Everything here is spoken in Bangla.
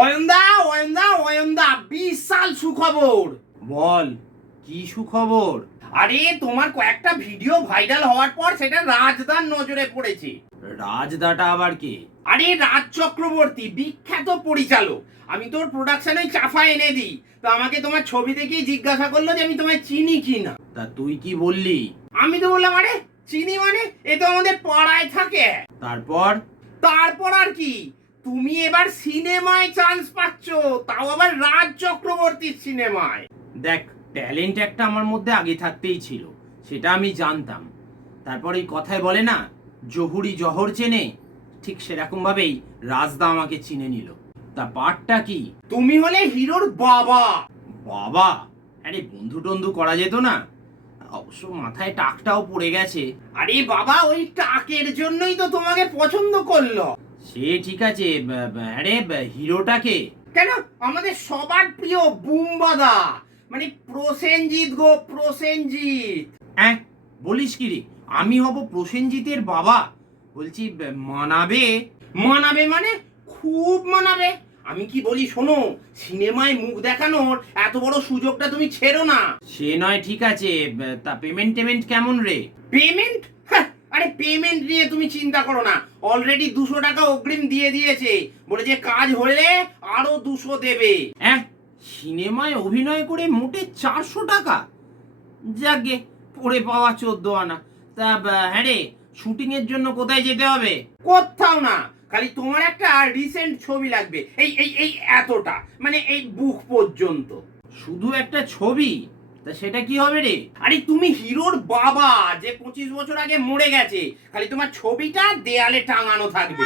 অয়নদা অয়নদা অয়নদা বিশাল সুখবর। বল, কি সুখবর? আরে তোমার কয়েকটা ভিডিও ভাইরাল হওয়ার পর সেটা রাজদার নজরে পড়েছে। রাজদাটা আবার কে? আরে রাজ চক্রবর্তী, বিখ্যাত পরিচালক। আমি তোর প্রোডাকশনে চাফা এনে দিই, তো আমাকে তোমার ছবি দেখেই জিজ্ঞাসা করলো যে আমি তোমায় চিনি কি না। তা তুই কি বললি? আমি তো বললাম আরে চিনি মানে, এ তো আমাদের পাড়ায় থাকে। তারপর? তারপর আর কি, তুমি এবার সিনেমায় চান্স পাচ্ছ, তাও আবার রাজ চক্রবর্তীর সিনেমায়। দেখ, ট্যালেন্ট একটা আমার মধ্যে আগে থাকতেই ছিল, সেটা আমি জানতাম। তারপর এই কথায় বলে না, জহুরি জহর চেনে, ঠিক সেরকম ভাবেই রাজদা আমাকে চিনে নিল। তা পার্টটা কি? তুমি হলে হিরোর বাবা। বাবা? আরে বন্ধু টন্ধু করা যেত না? অবশ্য মাথায় টাকটাও পড়ে গেছে। আরে বাবা, ওই টাকের জন্যই তো তোমাকে পছন্দ করলো। সে ঠিক আছে, আরে হিরোটাকে? কেন, আমাদের সবার প্রিয় বুম্বাদা, মানে প্রসেনজিৎ গো, প্রসেনজিৎ। হ্যাঁ, বলিস কি রে? আমি হব প্রসেনজিতের বাবা? বলছি মানাবে? মানাবে মানে খুব মানাবে। আমি কি বলি শোনো, সিনেমায় মুখ দেখানোর এত বড় সুযোগটা তুমি ছেড়ো না। সে নয়, ঠিক আছে, তা পেমেন্ট টেমেন্ট কেমন রে? পেমেন্ট? আরে পেমেন্ট নিয়ে তুমি চিন্তা করো না, অলরেডি 200 টাকা অগ্রিম দিয়ে দিয়েছে, বলেছে কাজ হলে আরো 200 দেবে। হ্যাঁ, সিনেমায় অভিনয় করে মোটে 400 টাকা? যাকে পড়ে পাওয়া 14 আনা। তা হ্যাঁ রে, শুটিং এর জন্য কোথায় যেতে হবে? কোথাও না, খালি তোমার একটা রিসেন্ট ছবি লাগবে, এই এই এই এতটা, মানে এই বুক পর্যন্ত। শুধু একটা ছবি? তা সেটা কি হবে রে? আরে তুমি হিরোর বাবা, যে 25 বছর আগে মরে গেছে, খালি তোমার ছবিটা দেয়ালে টাঙানো থাকবে।